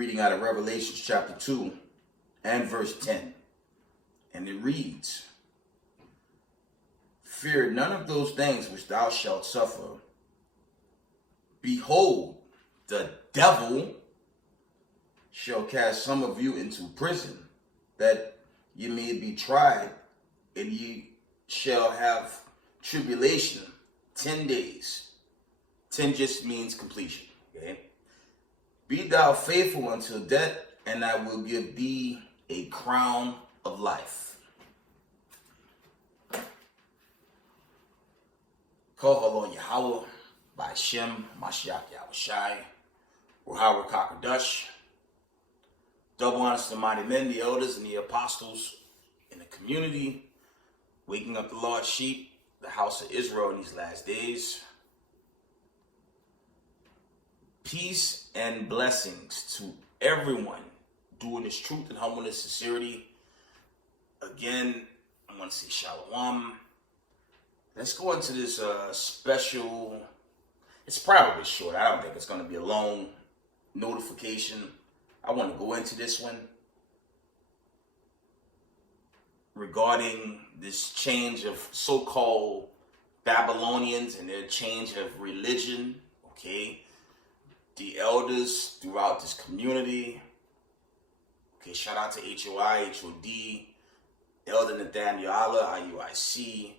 reading out of Revelation chapter 2 and verse 10. And it reads, "Fear none of those things which thou shalt suffer. Behold, the devil shall cast some of you into prison, that ye may be tried, and ye shall have tribulation 10 days. 10 just means completion. Okay? Be thou faithful until death, and I will give thee a crown of life." Call on Yahweh by Shem Mashiach Yahushai, Ruhawa Kakadash. Double honors to the mighty men, the elders, and the apostles in the community, waking up the Lord's sheep, the house of Israel in these last days. Peace and blessings to everyone doing this truth and humbleness, sincerity. Again, I want to say shalom. Let's go into this special, it's probably short. I don't think it's going to be a long notification. I want to go into this one regarding this change of so-called Babylonians and their change of religion, okay? The elders throughout this community. Okay, shout out to HOI, HOD, Elder Nathaniel IUIC,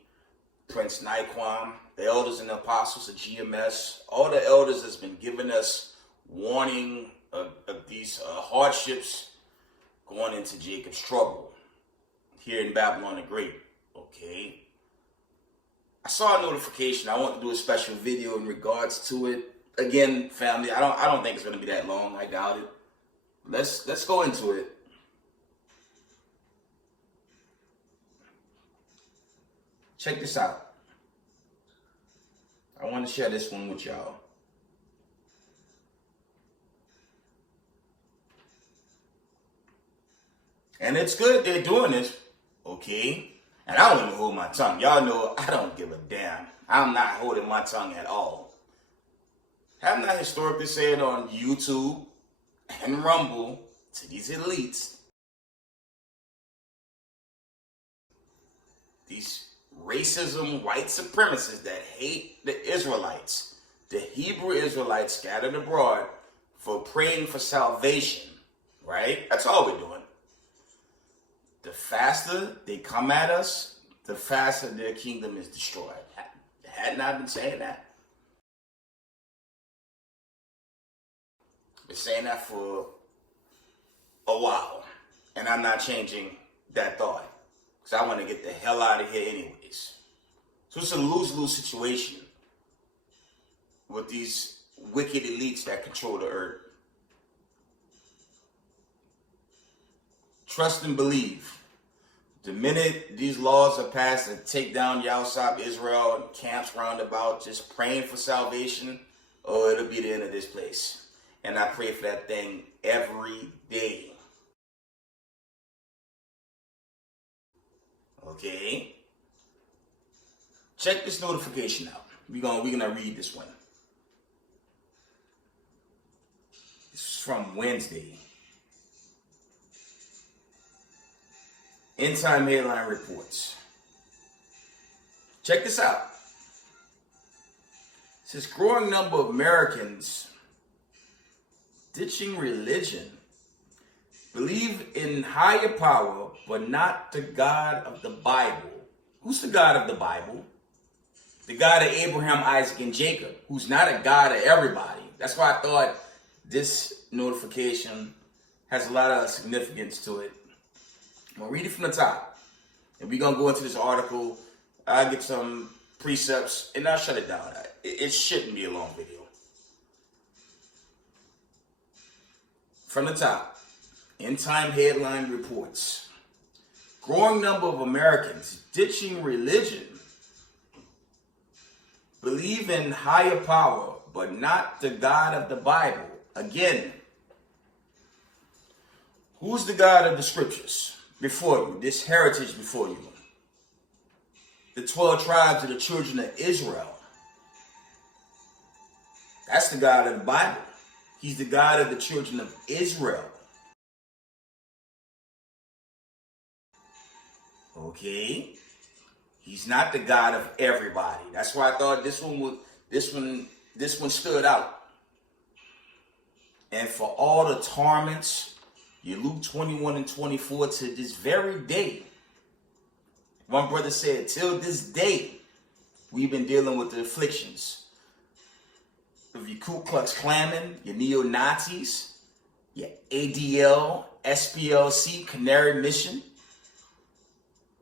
Prince Naquan, the elders and the apostles of GMS, all the elders that's been giving us warning of these hardships going into Jacob's trouble here in Babylon the Great. Okay, I saw a notification. I want to do a special video in regards to it. Again, family, I don't think it's going to be that long. I doubt it. Let's go into it. Check this out. I want to share this one with y'all. And it's good they're doing this, okay? And I don't even hold my tongue. Y'all know I don't give a damn. I'm not holding my tongue at all. Haven't I historically said on YouTube and Rumble to these elites, these racism, white supremacists that hate the Israelites, the Hebrew Israelites scattered abroad, for praying for salvation, right? That's all we're doing. The faster they come at us, the faster their kingdom is destroyed. Hadn't I been saying that? Been saying that for a while, and I'm not changing that thought, because I want to get the hell out of here anyways. So it's a lose-lose situation with these wicked elites that control the earth. Trust and believe. The minute these laws are passed to take down Yahusab, Israel, and camps roundabout, just praying for salvation, oh, it'll be the end of this place. And I pray for that thing every day. Okay? Check this notification out. We're gonna read this one. This is from Wednesday. End Time Headline Reports. Check this out. It says, growing number of Americans ditching religion, believe in higher power, but not the God of the Bible. Who's the God of the Bible? The God of Abraham, Isaac, and Jacob, who's not a God of everybody. That's why I thought this notification has a lot of significance to it. I'm going to read it from the top. And we're going to go into this article. I'll get some precepts, and I'll shut it down. It shouldn't be a long video. From the top, End Time Headline Reports. Growing number of Americans ditching religion, believe in higher power, but not the God of the Bible. Again, who's the God of the scriptures before you, this heritage before you? The 12 tribes of the children of Israel. That's the God of the Bible. He's the God of the children of Israel. Okay? He's not the God of everybody. That's why I thought this one stood out. And for all the torments, you Luke 21 and 24 to this very day. One brother said, till this day, we've been dealing with the afflictions of your Ku Klux Klanmen, your neo-Nazis, your ADL, SPLC, Canary Mission,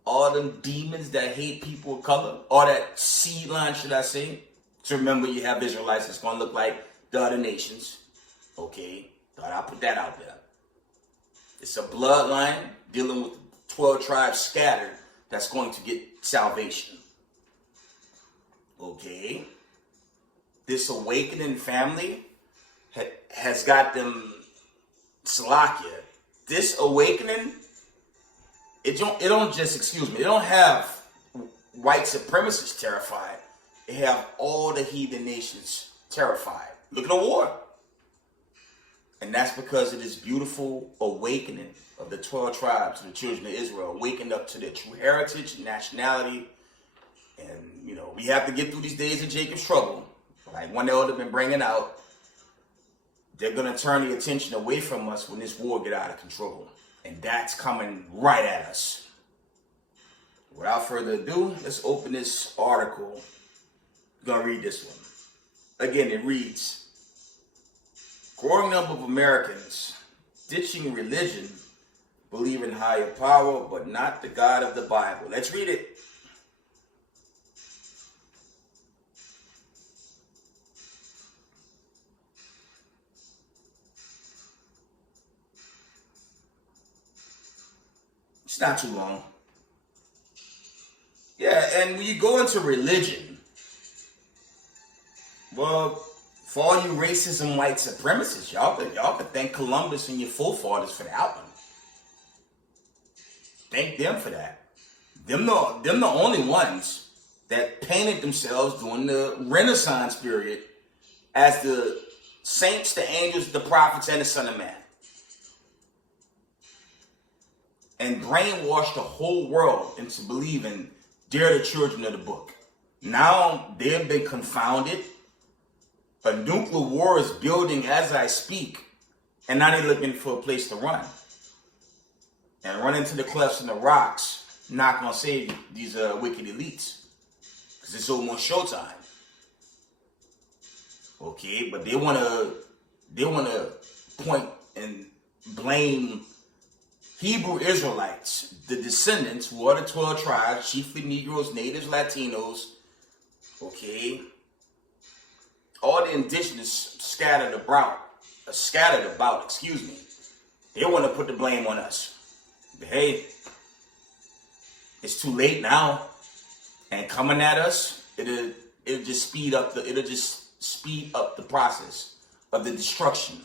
all them demons that hate people of color, all that seed line, should I say. So remember, you have Israelites that's going to look like the other nations. Okay, thought I'll put that out there. It's a bloodline dealing with 12 tribes scattered that's going to get salvation. Okay. This awakening family has got them Salakia. This awakening, it don't just, excuse me, it don't have white supremacists terrified. It have all the heathen nations terrified. Look at the war. And that's because of this beautiful awakening of the 12 tribes of the children of Israel, waking up to their true heritage and nationality. And, you know, we have to get through these days of Jacob's trouble. Like one elder been bringing out, they're going to turn the attention away from us when this war get out of control. And that's coming right at us. Without further ado, let's open this article. I'm going to read this one. Again, it reads, growing number of Americans ditching religion, believe in higher power, but not the God of the Bible. Let's read it. It's not too long. Yeah, and when you go into religion, well, for all you racism white supremacists, y'all could thank Columbus and your forefathers for that one. Thank them for that. Them the only ones that painted themselves during the Renaissance period as the saints, the angels, the prophets, and the Son of Man. And brainwashed the whole world into believing they're the children of the book. Now they have been confounded. A nuclear war is building as I speak, and now they're looking for a place to run. And run into the clefts and the rocks, not gonna save these wicked elites, because it's almost showtime. Okay, but they wanna point and blame Hebrew Israelites, the descendants who are the 12 tribes, chiefly Negroes, Natives, Latinos. Okay. All the indigenous scattered about, they want to put the blame on us. But hey, it's too late now. And coming at us, it'll just speed up the process of the destruction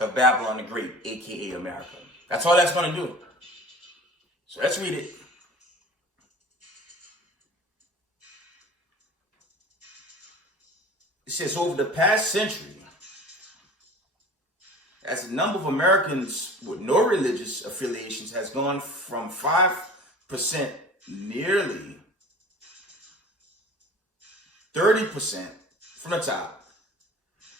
of Babylon the Great, aka America. That's all that's going to do. So let's read it. It says, over the past century, as the number of Americans with no religious affiliations has gone from 5%, nearly 30% from the top.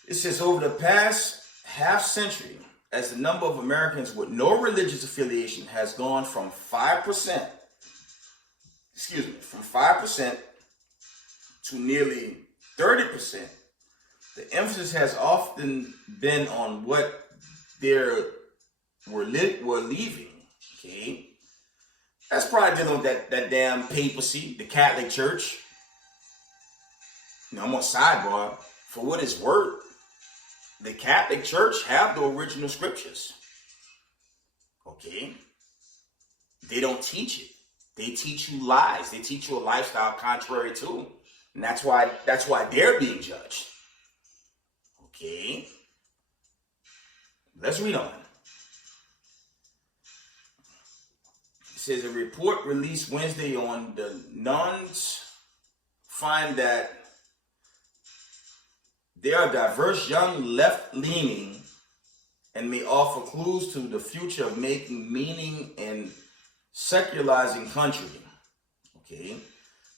It says, over the past half century, as the number of Americans with no religious affiliation has gone from 5%, from 5% to nearly 30%, the emphasis has often been on what they were leaving. Okay, that's probably dealing with that damn papacy, the Catholic Church. Now I'm on sidebar. For what it's worth, the Catholic Church have the original scriptures. Okay, they don't teach it. They teach you lies. They teach you a lifestyle contrary to. And that's why they're being judged. Okay. Let's read on. It says a report released Wednesday on the nuns find that They are diverse, young, left-leaning, and may offer clues to the future of making meaning in secularizing country. Okay.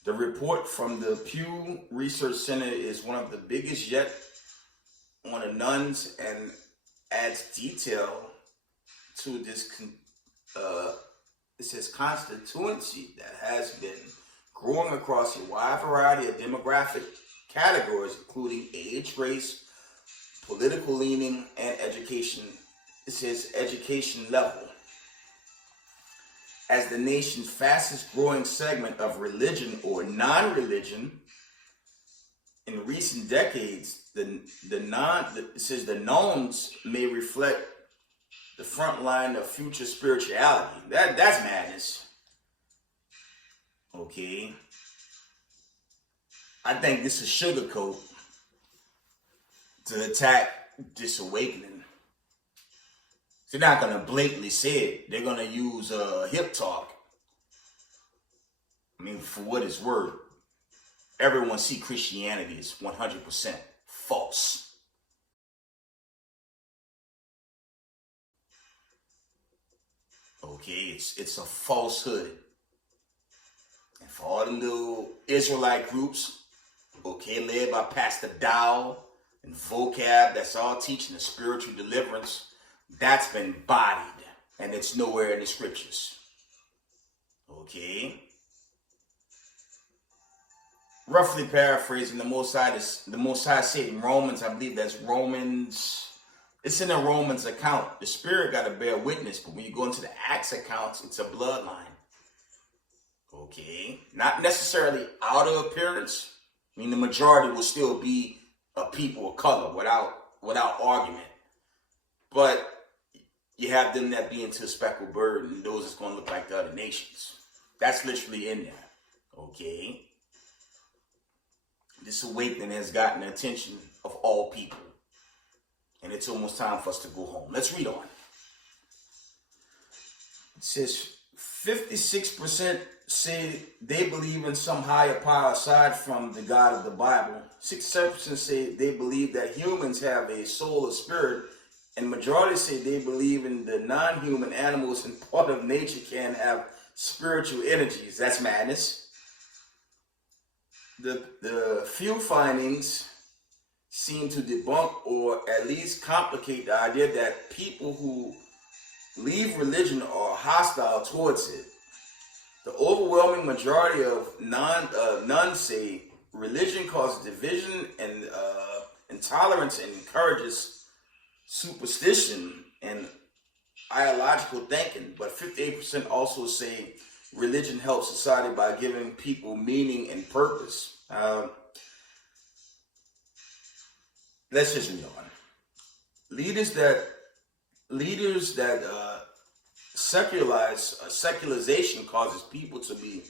The report from the Pew Research Center is one of the biggest yet on the nuns and adds detail to this it says constituency that has been growing across a wide variety of demographic categories, including age, race, political leaning, and education. It says education level. As the nation's fastest growing segment of religion or non-religion, in recent decades, it says the nuns may reflect the front line of future spirituality. That's madness. Okay. I think this is sugarcoat to attack this awakening. They're not going to blatantly say it. They're going to use hip talk. I mean, for what it's worth, everyone see Christianity is 100% false. Okay, it's a falsehood. And for all the little Israelite groups, okay, led by Pastor Dow and Vocab, that's all teaching the spiritual deliverance, that's been bodied, and it's nowhere in the scriptures. Okay. Roughly paraphrasing, the Most High said in Romans, I believe that's Romans. It's in the Romans account. The Spirit got to bear witness, but when you go into the Acts accounts, it's a bloodline. Okay, not necessarily outer appearance. I mean, the majority will still be a people of color without argument, but you have them that be into a speckled bird, and those that's going to look like the other nations. That's literally in there. Okay. This awakening has gotten the attention of all people. And it's almost time for us to go home. Let's read on. It says 56% say they believe in some higher power aside from the God of the Bible. 67% say they believe that humans have a soul or spirit. And majority say they believe in the non-human animals and part of nature can have spiritual energies. That's madness. The few findings seem to debunk or at least complicate the idea that people who leave religion are hostile towards it. The overwhelming majority of nuns say religion causes division and intolerance and encourages superstition and ideological thinking. But 58% also say religion helps society by giving people meaning and purpose. Let's just read on. Leaders that secularization causes people to be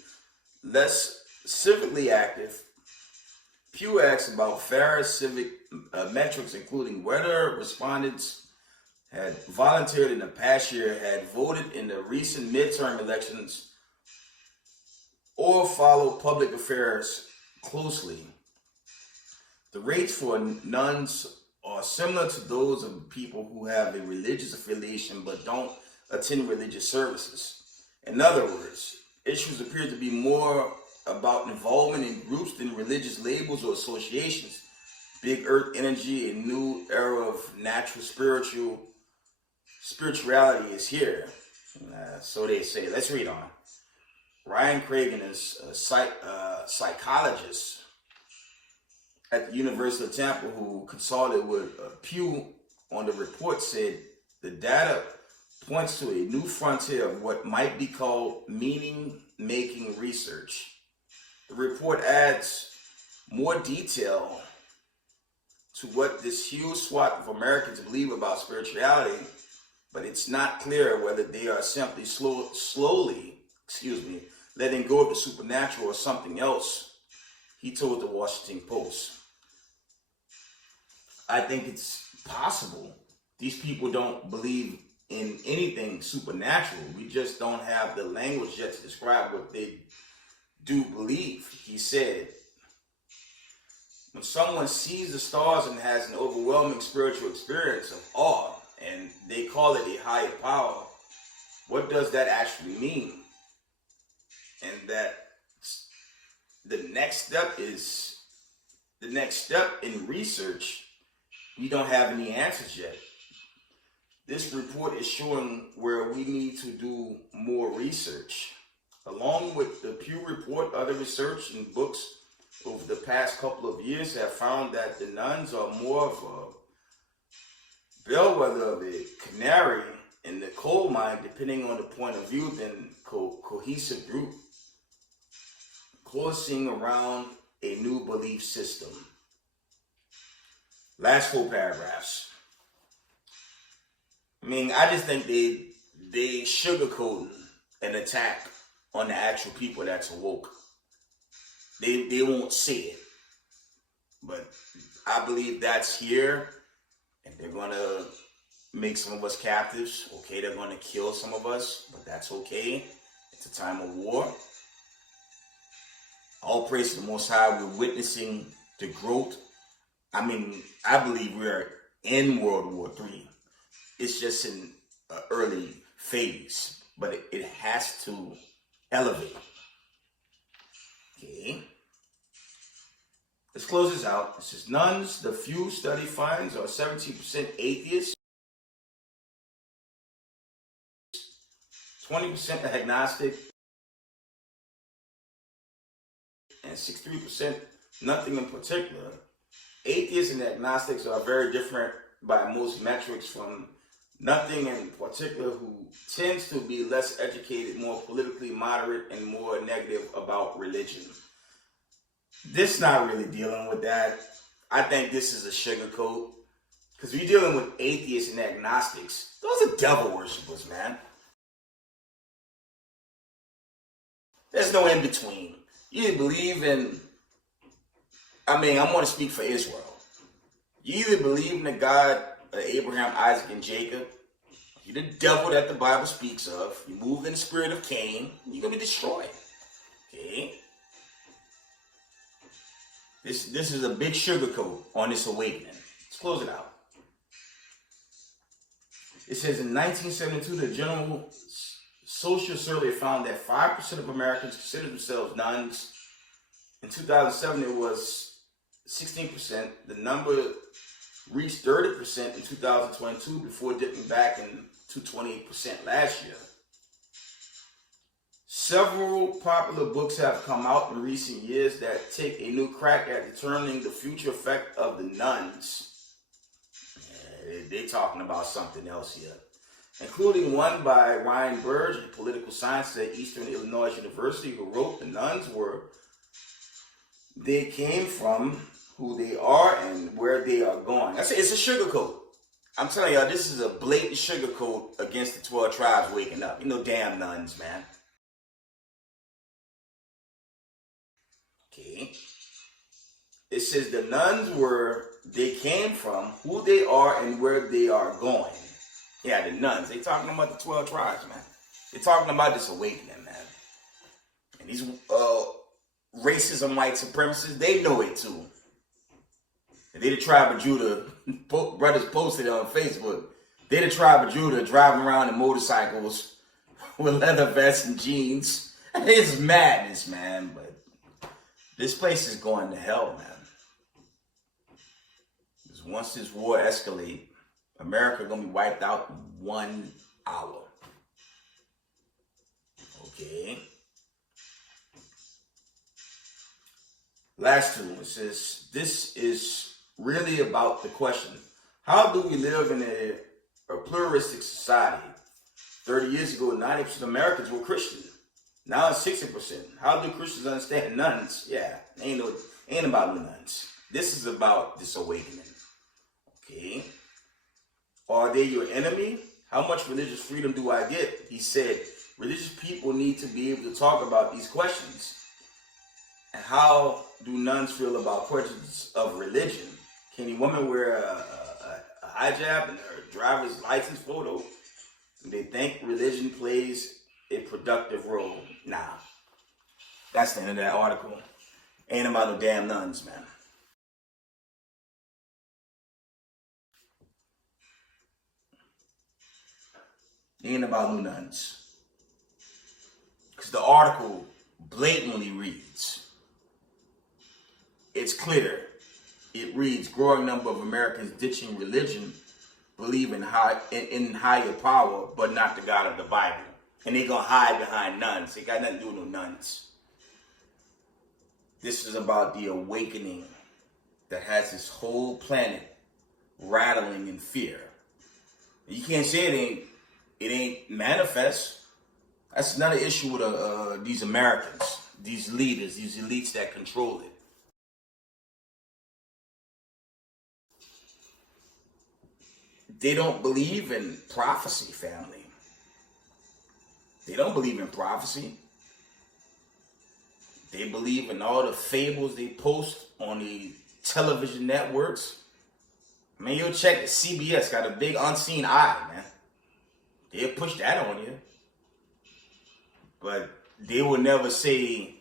less civically active. Pew asks about various civic metrics, including whether respondents had volunteered in the past year, had voted in the recent midterm elections, or followed public affairs closely. The rates for nuns are similar to those of people who have a religious affiliation but don't attend religious services. In other words, issues appear to be more about involvement in groups than religious labels or associations. Big Earth energy, a new era of natural spirituality is here. So they say. Let's read on. Ryan Cragen is a psychologist at the University of Tampa who consulted with Pew on the report, said the data points to a new frontier of what might be called meaning-making research. The report adds more detail to what this huge swath of Americans believe about spirituality, but it's not clear whether they are simply slowly letting go of the supernatural or something else, he told the Washington Post. I think it's possible these people don't believe in anything supernatural. We just don't have the language yet to describe what they do believe. He said, When someone sees the stars and has an overwhelming spiritual experience of awe, and they call it a higher power, what does that actually mean? And that the next step in research, we don't have any answers yet. This report is showing where we need to do more research. Along with the Pew Report, other research and books over the past couple of years have found that the nuns are more of a bellwether of a canary in the coal mine, depending on the point of view, than cohesive group, coalescing around a new belief system. Last 4 paragraphs. I just think they sugarcoating an attack on the actual people that's awoke. They won't say it, but I believe that's here, and they're gonna make some of us captives. Okay, they're gonna kill some of us, but that's okay. It's a time of war. All praise to the Most High. We're witnessing the growth. I believe we're in World War III. It's just in an early phase, but it has to elevate. Okay. Let's close this out. It says, nuns, the few study finds are 17% atheists, 20% agnostic, and 63% nothing in particular. Atheists and agnostics are very different by most metrics from nothing in particular, who tends to be less educated, more politically moderate, and more negative about religion. This not really dealing with that. I think this is a sugarcoat, because we're dealing with atheists and agnostics. Those are devil worshippers, man. There's no in between. You either believe in, I'm going to speak for Israel. You either believe in the God of Abraham, Isaac, and Jacob. You're the devil that the Bible speaks of. You move in the spirit of Cain, you're going to be destroyed. Okay? This is a big sugarcoat on this awakening. Let's close it out. It says in 1972, the General Social Survey found that 5% of Americans consider themselves nuns. In 2007, it was 16%. The number reached 30% in 2022 before dipping back to 28% last year. Several popular books have come out in recent years that take a new crack at determining the future effect of the nuns. They're talking about something else here, including one by Ryan Burge, a political scientist at Eastern Illinois University, who wrote, "The nuns were, they came from, who they are, and where they are going." It's a sugarcoat. I'm telling y'all, this is a blatant sugarcoat against the 12 tribes waking up. Damn nuns, man. Okay. It says the nuns were, they came from, who they are, and where they are going. Yeah, the nuns. They talking about the 12 tribes, man. They're talking about this awakening, man. And these racism, white supremacists, they know it too. And they the tribe of Judah. Brothers posted it on Facebook. They the tribe of Judah driving around in motorcycles with leather vests and jeans. It's madness, man. But this place is going to hell, man. Because once this war escalates, America gonna be wiped out in 1 hour. Okay. Last two. It says, this is really about the question, how do we live in a pluralistic society? 30 years ago, 90% of Americans were Christian. Now it's 60%. How do Christians understand nuns? Yeah, ain't about the nuns. This is about this awakening. Okay. Are they your enemy? How much religious freedom do I get? He said, religious people need to be able to talk about these questions. And how do nuns feel about questions of religion? Can a woman wear a hijab in her driver's license photo? Do they think religion plays a productive role? Nah. That's the end of that article. Ain't about no damn nuns, man. It ain't about no nuns. Because the article blatantly reads, it's clear. It reads, growing number of Americans ditching religion, believe in higher power, but not the God of the Bible. And they're going to hide behind nuns. They got nothing to do with no nuns. This is about the awakening that has this whole planet rattling in fear. You can't say it ain't manifest. That's another issue with these Americans, these leaders, these elites that control it. They don't believe in prophecy, family. They don't believe in prophecy. They believe in all the fables they post on the television networks. Man, you'll check it. CBS got a big unseen eye, man. They'll push that on you. But they will never say,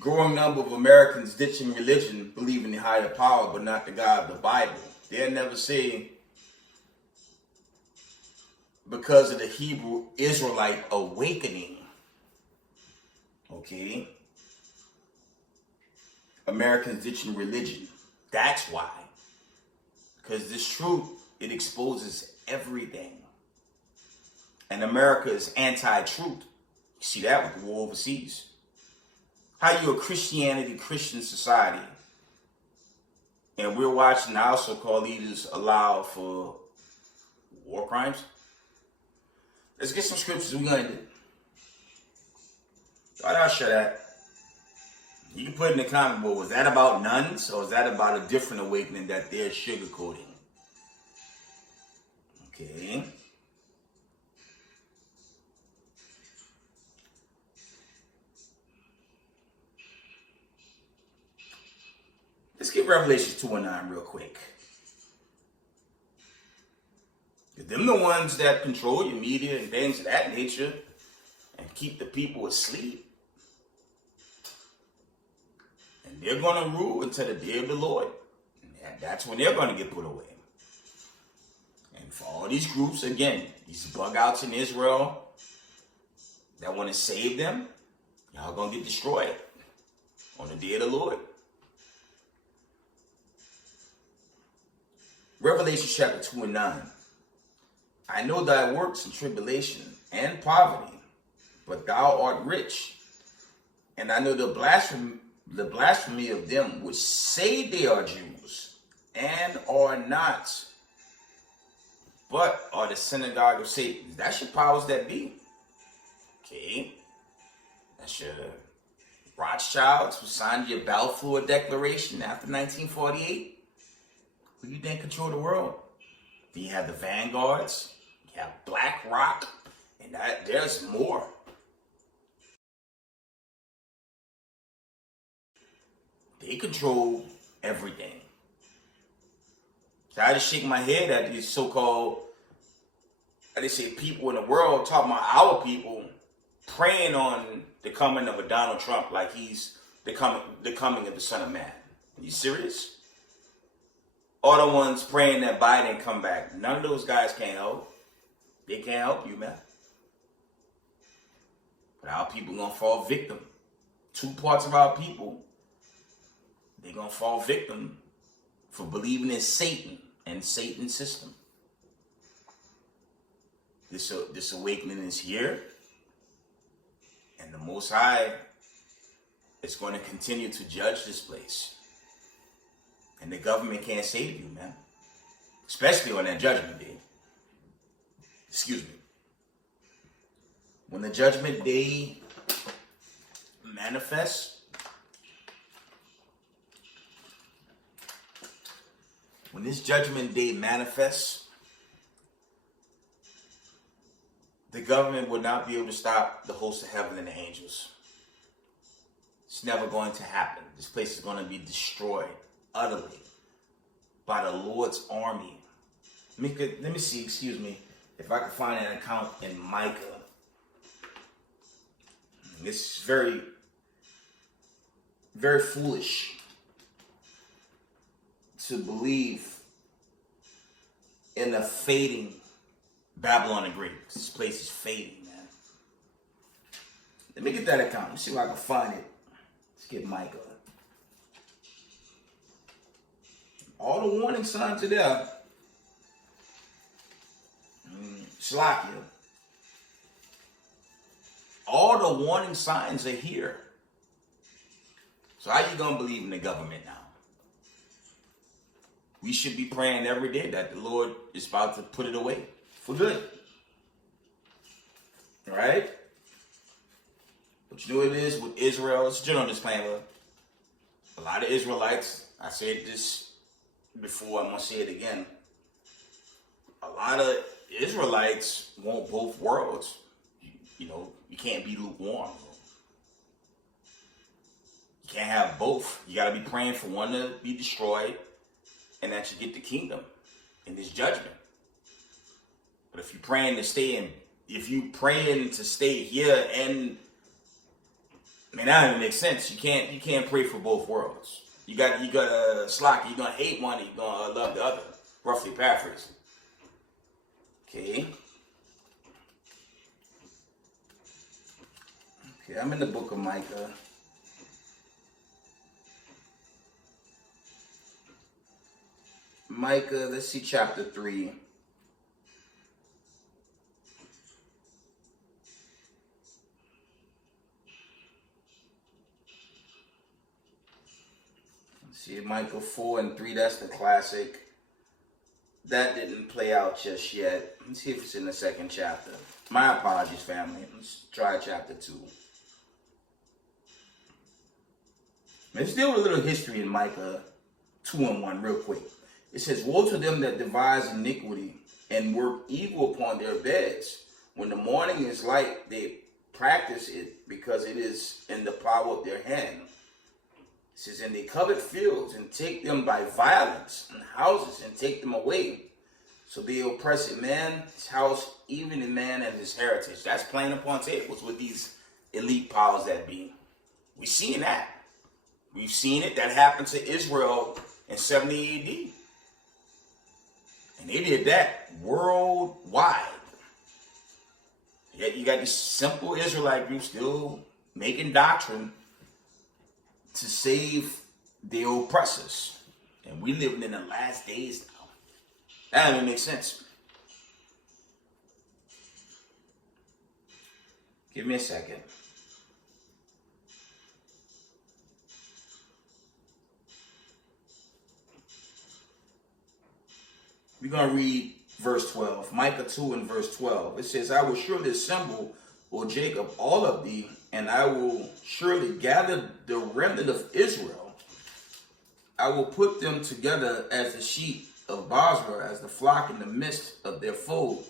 growing number of Americans ditching religion, believe in the higher power, but not the God of the Bible. They'll never say, because of the Hebrew Israelite awakening, okay, Americans ditching religion. That's why. Because this truth, it exposes everything. And America is anti-truth. You see that with the war overseas. How you a Christian society, and we're watching our so-called leaders allow for war crimes? Let's get some scriptures. We're going to do. Thought I'll share that. You can put in the comment below, was that about nuns, or is that about a different awakening that they're sugarcoating? Okay. Let's get Revelation 2 and 9 real quick. Them the ones that control your media and things of that nature and keep the people asleep. And they're going to rule until the day of the Lord. And that's when they're going to get put away. And for all these groups, again, these bug outs in Israel that want to save them, y'all going to get destroyed on the day of the Lord. Revelation chapter 2 and 9. I know thy works and tribulation and poverty, but thou art rich. And I know the blasphemy of them which say they are Jews and are not, but are the synagogue of Satan. That's your powers that be. Okay. That's your Rothschilds who signed your Balfour Declaration after 1948. Who you think control the world? Then you have the Vanguards, you have BlackRock, and there's more. They control everything. So I just shake my head at these so-called, they say, people in the world, talking about our people, praying on the coming of a Donald Trump like he's the coming of the Son of Man. Are you serious? All the ones praying that Biden come back. None of those guys can help. They can't help you, man. But our people gonna fall victim. Two parts of our people, they're gonna fall victim for believing in Satan and Satan's system. This awakening is here. And the Most High is going to continue to judge this place. And the government can't save you, man. Especially on that judgment day. Excuse me. When the judgment day manifests, when this judgment day manifests, the government will not be able to stop the host of heaven and the angels. It's never going to happen. This place is going to be destroyed utterly by the Lord's army. Let me see, excuse me, if I can find an account in Micah. This is very, very foolish to believe in a fading Babylon the Great. This place is fading, man. Let me get that account. Let me see if I can find it. Let's get Micah. All the warning signs are there. Slakia. All the warning signs are here. So how you gonna believe in the government now? We should be praying every day that the Lord is about to put it away for good. Right? But you know what it is with Israel? It's a general disclaimer. A lot of Israelites, I said this before, I'm going to say it again. A lot of Israelites want both worlds. You know, you can't be lukewarm. You can't have both. You got to be praying for one to be destroyed and that you get the kingdom in this judgment. But if you're praying to stay in, if you praying to stay here, and I mean that doesn't make sense. You can't pray for both worlds. You gotta slack. You're gonna hate one, and you're gonna love the other. Roughly paraphrasing. Okay. Okay, I'm in the book of Micah. Micah, let's see chapter 3. Let's see, Micah 4 and 3, that's the classic. That didn't play out just yet. Let's see if it's in the second chapter. My apologies, family. Let's try chapter 2. Let's deal with a little history in Micah 2 and 1 real quick. It says, woe to them that devise iniquity and work evil upon their beds. When the morning is light, they practice it because it is in the power of their hand. It says, and they covet fields and take them by violence, and houses and take them away. So they oppress a man's house, even a man and his heritage. That's playing upon tables with these elite powers that be. We've seen that. We've seen it. That happened to Israel in 70 AD. And they did that worldwide. Yet you got these simple Israelite groups still making doctrine to save their oppressors. And we living in the last days now. That doesn't make sense. Give me a second. We're going to read verse 12. Micah 2 and verse 12. It says, I will surely assemble, O Jacob, all of thee, and I will surely gather the remnant of Israel. I will put them together as the sheep of Basra, as the flock in the midst of their fold.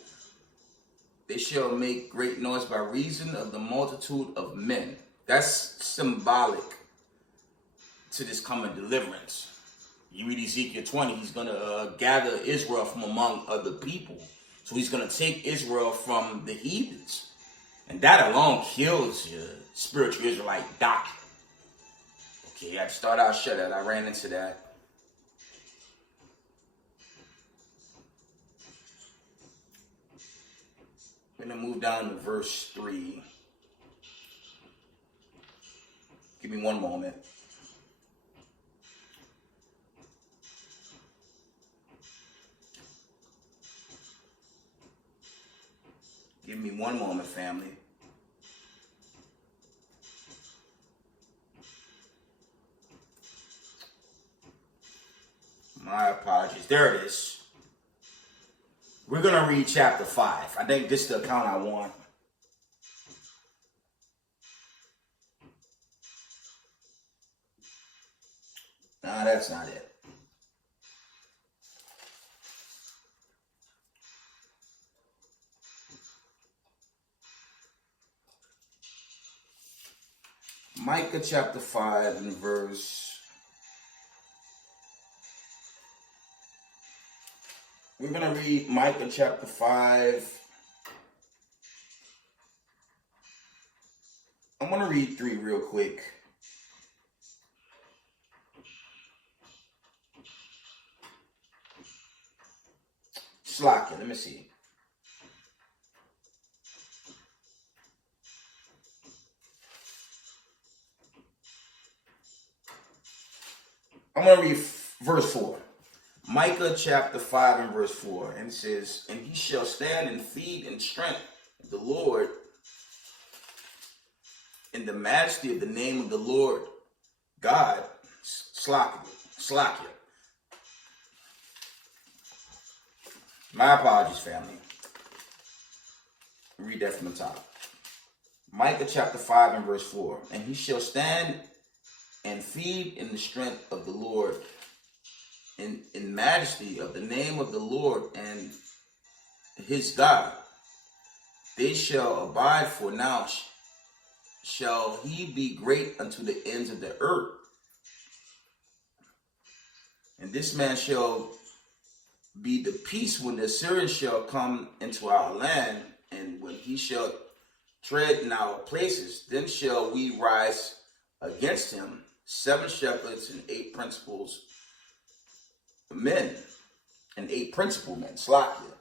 They shall make great noise by reason of the multitude of men. That's symbolic to this coming deliverance. You read Ezekiel 20, he's going to gather Israel from among other people. So he's going to take Israel from the heathens. And that alone kills your spiritual Israelite doctrine. Okay, I had to start out shut that. I ran into that. I'm going to move down to verse 3. Give me one moment. Give me one moment, family. My apologies. There it is. We're going to read chapter 5. I think this is the account I want. No, that's not it. Micah chapter 5 and verse. We're going to read Micah chapter 5. I'm going to read 3 real quick. Slack it. Let me see. I'm going to read verse 4. Micah chapter 5 and verse 4. And it says, and he shall stand and feed in strength of the Lord, in the majesty of the name of the Lord God. Slakia. My apologies, family. Read that from the top. Micah chapter 5 and verse 4. And he shall stand and feed in the strength of the Lord, in majesty of the name of the Lord and his God. They shall abide, for now shall he be great unto the ends of the earth. And this man shall be the peace when the Assyrians shall come into our land, and when he shall tread in our places, then shall we rise against him, 7 shepherds and 8 principal men, Slakia.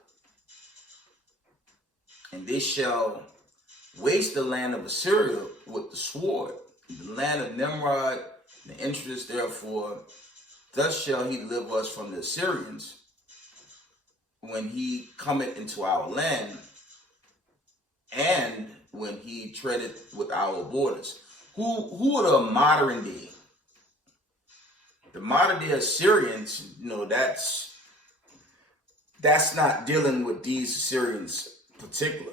And they shall waste the land of Assyria with the sword, the land of Nimrod, the interest therefore. Thus shall he deliver us from the Assyrians when he cometh into our land, and when he treadeth with our borders. Who are the modern day? The modern day Assyrians, that's not dealing with these Assyrians in particular.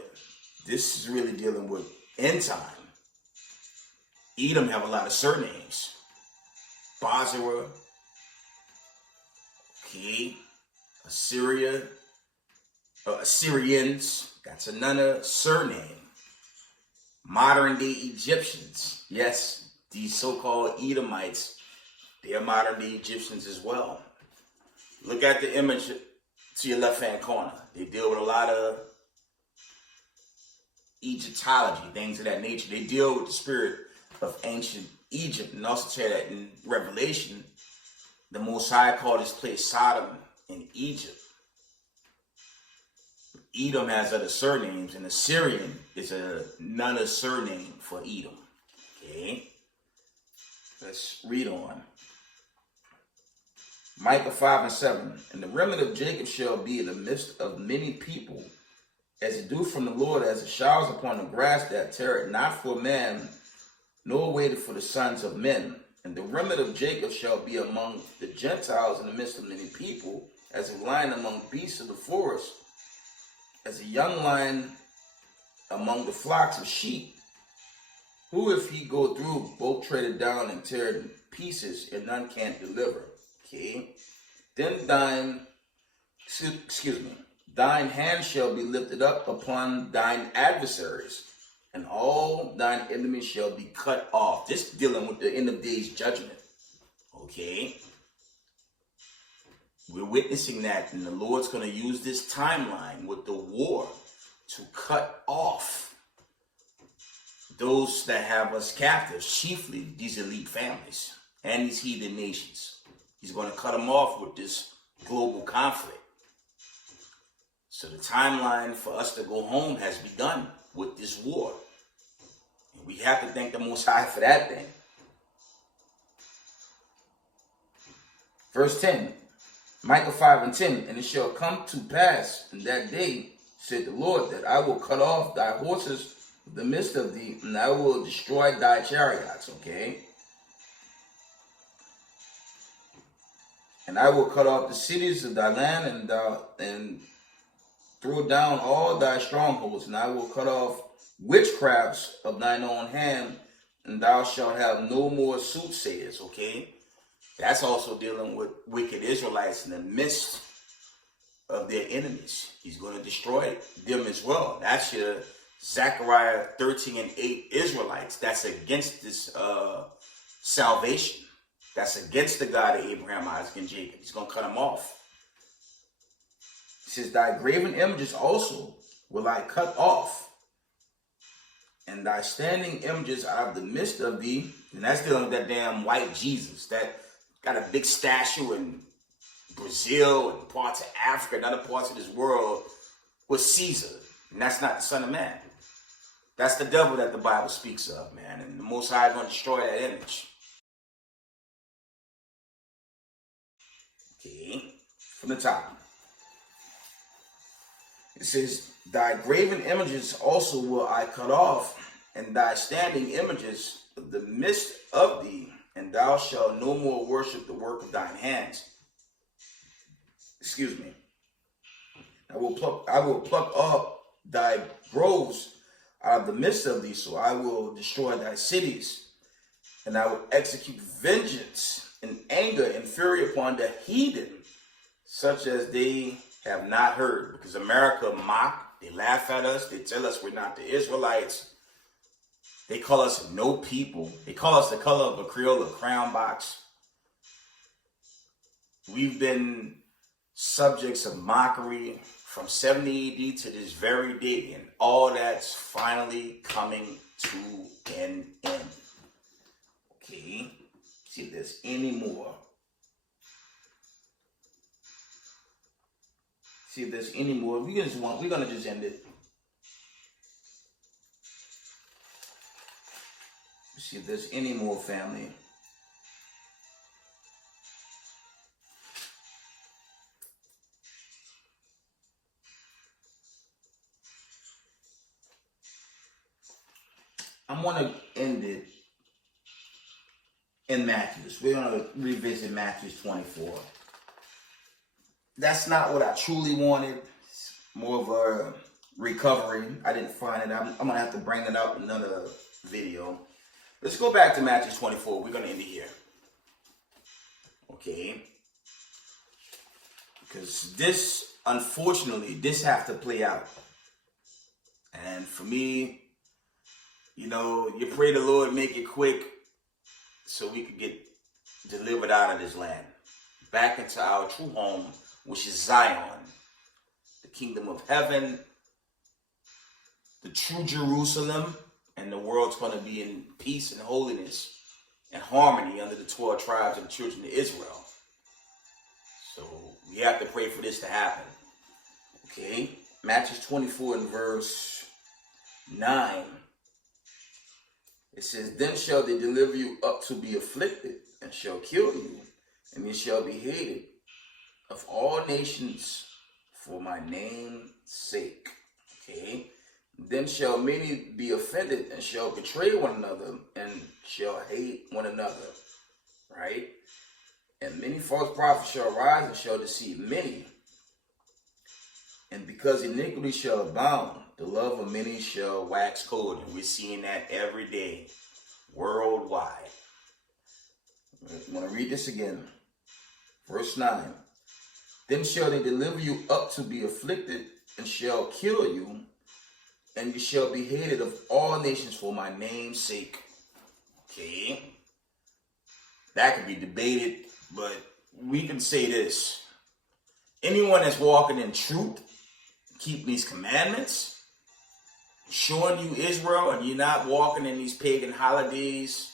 This is really dealing with end time. Edom have a lot of surnames. Basra, Assyrians, that's another surname. Modern day Egyptians, yes, these so-called Edomites, they are modern day Egyptians as well. Look at the image to your left-hand corner. They deal with a lot of Egyptology, things of that nature. They deal with the spirit of ancient Egypt, and also tell that in Revelation, the Most High called this place Sodom in Egypt. Edom has other surnames, and Assyrian is another surname for Edom. Okay, let's read on. Micah 5 and 7. And the remnant of Jacob shall be in the midst of many people, as the dew from the Lord, as the showers upon the grass, that tarrieth not for man, nor waited for the sons of men. And the remnant of Jacob shall be among the Gentiles in the midst of many people, as a lion among beasts of the forest, as a young lion among the flocks of sheep. Who, if he go through, both tread it down and tear it in pieces, and none can't deliver. Okay. Then thine hand shall be lifted up upon thine adversaries, and all thine enemies shall be cut off. This dealing with the end of days judgment. Okay. We're witnessing that, and the Lord's going to use this timeline with the war to cut off those that have us captive, chiefly these elite families and these heathen nations. He's going to cut them off with this global conflict. So the timeline for us to go home has begun with this war. And we have to thank the Most High for that thing. Verse 10. Micah 5 and 10. And it shall come to pass in that day, said the Lord, that I will cut off thy horses from the midst of thee, and I will destroy thy chariots. Okay. And I will cut off the cities of thy land, and throw down all thy strongholds, and I will cut off witchcrafts of thine own hand, and thou shalt have no more soothsayers. Okay. That's also dealing with wicked Israelites in the midst of their enemies. He's going to destroy them as well. That's your Zechariah 13 and 8 Israelites. That's against this salvation. That's against the God of Abraham, Isaac, and Jacob. He's going to cut them off. He says, thy graven images also will I cut off, and thy standing images out of the midst of thee. And that's dealing with that damn white Jesus that got a big statue in Brazil and parts of Africa and other parts of this world with Caesar. And that's not the Son of Man. That's the devil that the Bible speaks of, man. And the Most High is going to destroy that image. Okay, from the top. It says, thy graven images also will I cut off, and thy standing images of the midst of thee, and thou shalt no more worship the work of thine hands. Excuse me. I will pluck up thy groves out of the midst of thee, so I will destroy thy cities, and I will execute vengeance and anger and fury upon the heathen, such as they have not heard. Because America mock, they laugh at us, they tell us we're not the Israelites. They call us no people. They call us the color of a Crayola crown box. We've been subjects of mockery from 70 AD to this very day, and all that's finally coming to an end. Okay, see if there's any more. See if there's any more. We're gonna just end it. See if there's any more, family. I'm gonna end it in Matthews. We're gonna revisit Matthews 24. That's not what I truly wanted. It's more of a recovery. I didn't find it. I'm gonna have to bring it up in another video. Let's go back to Matthew 24. We're gonna end it here. Okay. Because this, unfortunately, this have to play out. And for me, you know, you pray the Lord make it quick so we could get delivered out of this land. Back into our true home, which is Zion, the kingdom of heaven, the true Jerusalem, and the world's going to be in peace and holiness and harmony under the 12 tribes of the children of Israel. So we have to pray for this to happen. Okay, Matthew 24 and verse 9. It says, then shall they deliver you up to be afflicted, and shall kill you, and you shall be hated of all nations for my name's sake. Okay. Then shall many be offended, and shall betray one another, and shall hate one another. Right? And many false prophets shall rise, and shall deceive many. And because iniquity shall abound, the love of many shall wax cold. And we're seeing that every day, worldwide. I want to read this again. Verse 9. Then shall they deliver you up to be afflicted, and shall kill you, and you shall be hated of all nations for my name's sake. Okay. That could be debated, but we can say this. Anyone that's walking in truth, keeping these commandments, showing you Israel, and you're not walking in these pagan holidays,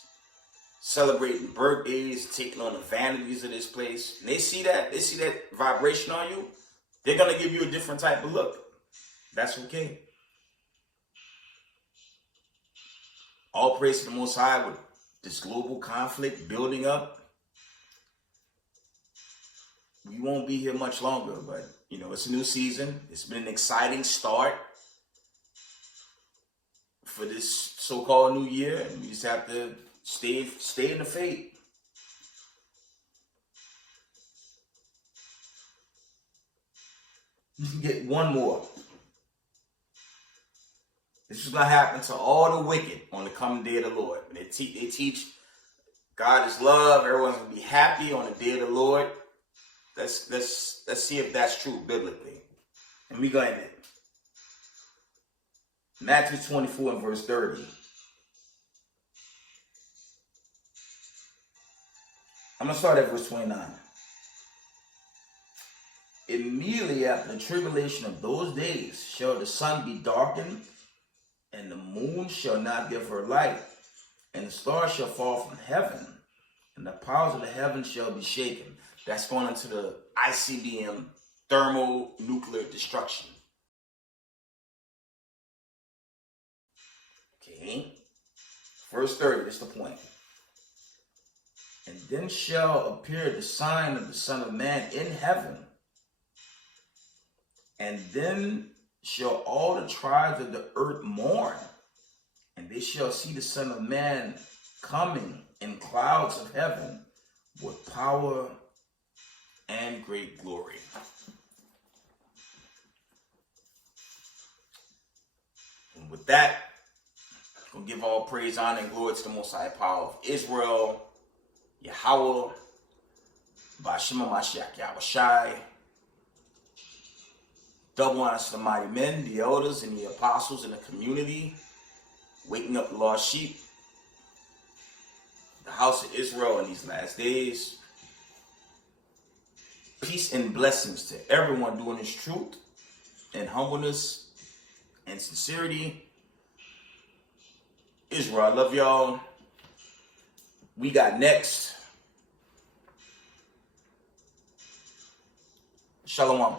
celebrating birthdays, taking on the vanities of this place, and they see that vibration on you, they're going to give you a different type of look. That's okay. All praise to the Most High with this global conflict building up. We won't be here much longer, but, you know, it's a new season. It's been an exciting start for this so-called new year, and we just have to stay in the faith. You can get one more. This is going to happen to all the wicked on the coming day of the Lord. When they teach God is love, everyone's going to be happy on the day of the Lord. Let's see if that's true biblically. And we're going to end it. Matthew 24 and verse 30. I'm going to start at verse 29. Immediately after the tribulation of those days shall the sun be darkened, and the moon shall not give her light, and the stars shall fall from heaven, and the powers of the heavens shall be shaken. That's going into the ICBM, thermonuclear destruction. Okay. Verse 30, that's the point. And Then shall appear the sign of the Son of Man in heaven. And then shall all the tribes of the earth mourn, and they shall see the Son of Man coming in clouds of heaven with power and great glory. And with that, I'm going to give all praise, honor, and glory to the Most High Power of Israel, Yahweh, Ba'ashima Mashiach Yahushai. Double honor to the mighty men, the elders, and the apostles in the community, waking up the lost sheep, the house of Israel in these last days. Peace and blessings to everyone doing this truth and humbleness and sincerity. Israel, I love y'all. We got next. Shalom.